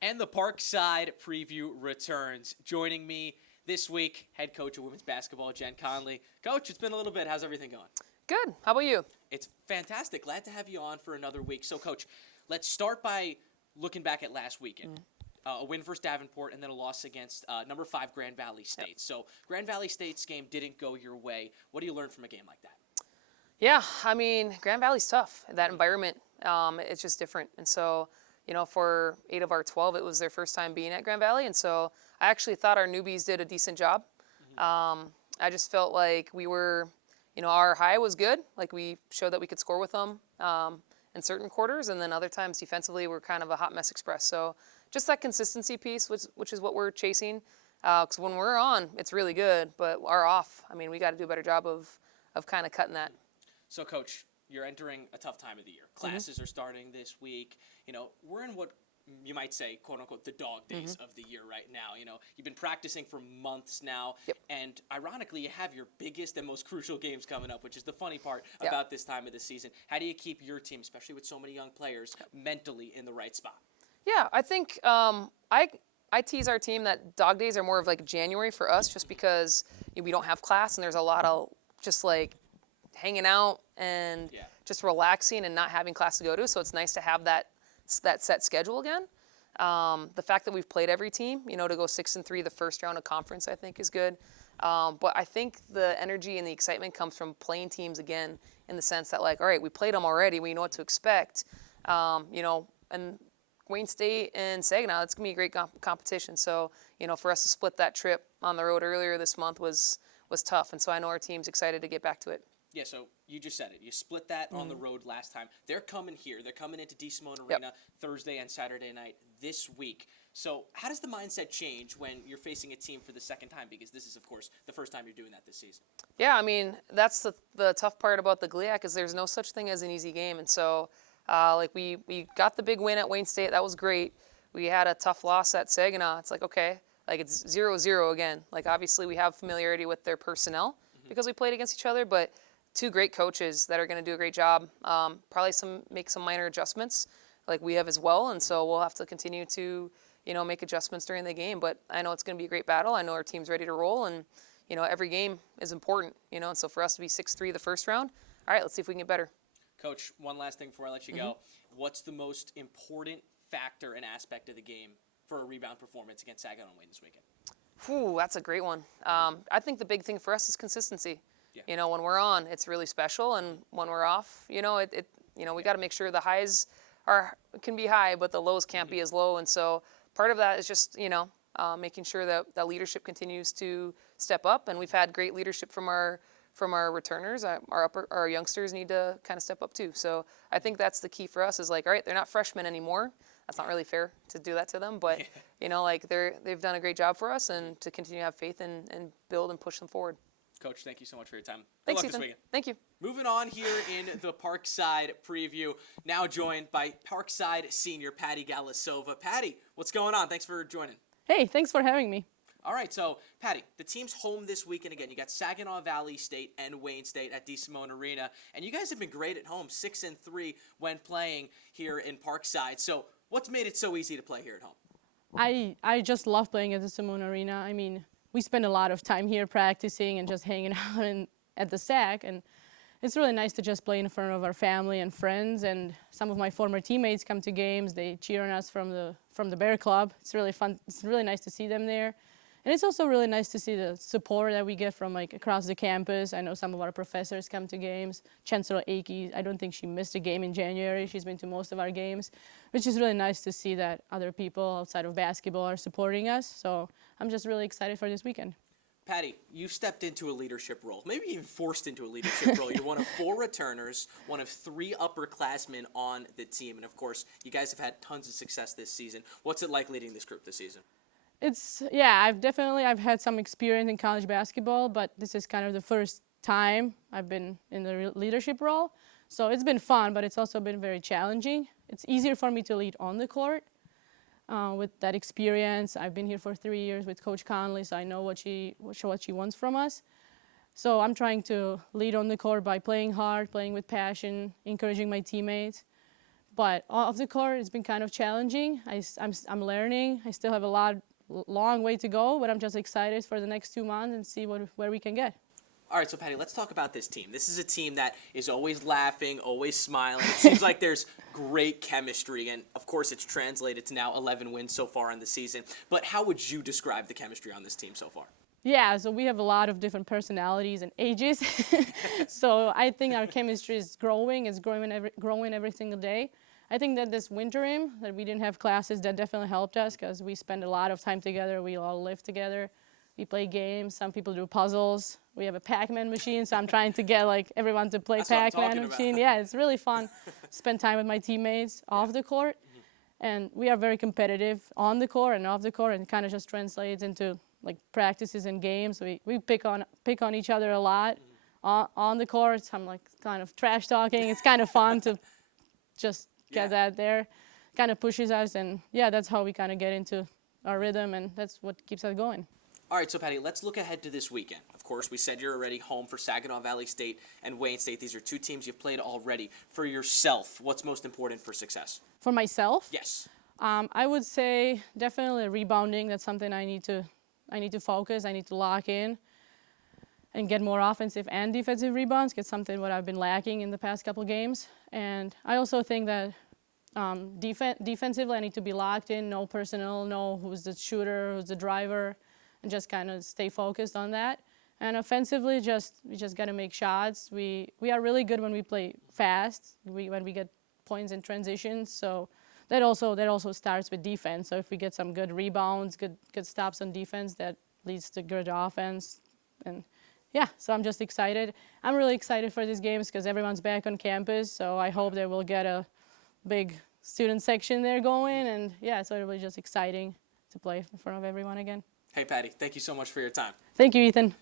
And the Parkside preview returns. Joining me this week, head coach of women's basketball, Jen Conley. Coach, it's been a little bit. How's everything going? Good. How about you? It's fantastic. Glad to have you on for another week. So, Coach, let's start by looking back at last weekend. A win versus Davenport and then a loss against number 5 Grand Valley State. Yep. So, Grand Valley State's game didn't go your way. What do you learn from a game like that? Yeah, I mean, Grand Valley's tough. That environment, it's just different. And so, for 8 of our 12, it was their first time being at Grand Valley. And so I actually thought our newbies did a decent job. I just felt like we were, our high was good. Like we showed that we could score with them in certain quarters. And then other times defensively, we're kind of a hot mess express. So just that consistency piece, which is what we're chasing. Because when we're on, it's really good. But our off, I mean, we got to do a better job of kind of cutting that. So, Coach, you're entering a tough time of the year. Classes are starting this week. We're in what you might say, quote unquote, the dog days of the year right now. You've been practicing for months now. Yep. And ironically, you have your biggest and most crucial games coming up, which is the funny part about this time of the season. How do you keep your team, especially with so many young players, mentally in the right spot? Yeah, I think I tease our team that dog days are more of like January for us just because we don't have class and there's a lot of just like hanging out and just relaxing and not having class to go to. So it's nice to have that set schedule again. The fact that we've played every team, to go 6-3 the first round of conference, I think is good. But I think the energy and the excitement comes from playing teams again in the sense that like, all right, we played them already. We know what to expect. And Wayne State and Saginaw, it's going to be a great competition. So, for us to split that trip on the road earlier this month was tough. And so I know our team's excited to get back to it. Yeah, so you just said it. You split that on the road last time. They're coming here. They're coming into DeSimone Arena Thursday and Saturday night this week. So how does the mindset change when you're facing a team for the second time? Because this is, of course, the first time you're doing that this season. Yeah, I mean, that's the tough part about the GLIAC is there's no such thing as an easy game. And so, we got the big win at Wayne State. That was great. We had a tough loss at Saginaw. It's like, okay, like it's 0-0 again. Like, obviously, we have familiarity with their personnel because we played against each other, but 2 great coaches that are going to do a great job. Probably make some minor adjustments like we have as well. And so we'll have to continue to, make adjustments during the game. But I know it's going to be a great battle. I know our team's ready to roll. And, every game is important, And so for us to be 6-3 the first round, all right, let's see if we can get better. Coach, one last thing before I let you go. What's the most important factor and aspect of the game for a rebound performance against Saginaw and Wayne this weekend? Ooh, that's a great one. I think the big thing for us is consistency. Yeah. When we're on, it's really special, and when we're off, we got to make sure the highs can be high, but the lows can't be as low. And so part of that is just making sure that leadership continues to step up. And we've had great leadership from our returners. Our youngsters need to kind of step up too. So I think that's the key for us is like, all right, they're not freshmen anymore. That's not really fair to do that to them, but they've done a great job for us, and to continue to have faith and build and push them forward. Coach, thank you so much for your time. Thanks, Good luck Ethan. this weekend. Thank you. Moving on here in the Parkside preview, now joined by Parkside senior Paty Gallasova. Paty, what's going on? Thanks for joining. Hey, thanks for having me. All right, so Paty, the team's home this weekend again. You got Saginaw Valley State and Wayne State at DeSimone Arena, and you guys have been great at home, 6-3 when playing here in Parkside. So what's made it so easy to play here at home? I just love playing at the Simone Arena. I mean, we spend a lot of time here practicing and just hanging out at the SAC, and it's really nice to just play in front of our family and friends. And some of my former teammates come to games. They cheer on us from the Bear Club. It's really fun. It's really nice to see them there. And it's also really nice to see the support that we get from like across the campus. I know some of our professors come to games. Chancellor Akey, I don't think she missed a game in January. She's been to most of our games, which is really nice to see that other people outside of basketball are supporting us. So I'm just really excited for this weekend. Paty, you stepped into a leadership role, maybe even forced into a leadership role. You're one of 4 returners, one of 3 upperclassmen on the team. And, of course, you guys have had tons of success this season. What's it like leading this group this season? I've had some experience in college basketball, but this is kind of the first time I've been in the leadership role. So it's been fun, but it's also been very challenging. It's easier for me to lead on the court with that experience. I've been here for 3 years with Coach Conley, so I know what she wants from us. So I'm trying to lead on the court by playing hard, playing with passion, encouraging my teammates. But off the court, it's been kind of challenging. I'm learning. I still have a long way to go, but I'm just excited for the next 2 months and see where we can get. All right, so Paty, let's talk about this team. This is a team that is always laughing, always smiling. It seems like there's great chemistry, and of course it's translated to now 11 wins so far in the season. But how would you describe the chemistry on this team so far? Yeah, so we have a lot of different personalities and ages. So I think our chemistry is growing. It's growing every single day. I think that this winterim, that we didn't have classes, that definitely helped us because we spend a lot of time together. We all live together. We play games. Some people do puzzles. We have a Pac-Man machine, so I'm trying to get like everyone to play Pac-Man machine. Yeah, it's really fun. Spend time with my teammates off the court, and we are very competitive on the court and off the court, and it kind of just translates into like practices and games. We pick on each other a lot. On the court, I'm like kind of trash talking. It's kind of fun to just get that there. Kind of pushes us, and yeah, that's how we kind of get into our rhythm, and that's what keeps us going. All right, so Paty, let's look ahead to this weekend. Of course, we said you're already home for Saginaw Valley State and Wayne State. These are two teams you've played already. For yourself, what's most important for success? For myself? Yes. I would say definitely rebounding. That's something I need to focus. I need to lock in and get more offensive and defensive rebounds. Get something what I've been lacking in the past couple games. And I also think that defensively I need to be locked in, know personnel, know who's the shooter, who's the driver, and just kind of stay focused on that. And offensively, we just got to make shots. We are really good when we play fast, when we get points in transitions. So that also starts with defense. So if we get some good rebounds, good stops on defense, that leads to good offense. And yeah, so I'm just excited. I'm really excited for these games because everyone's back on campus. So I hope that we'll get a big student section there going. And yeah, so it'll be just exciting to play in front of everyone again. Hey, Paty, thank you so much for your time. Thank you, Ethan.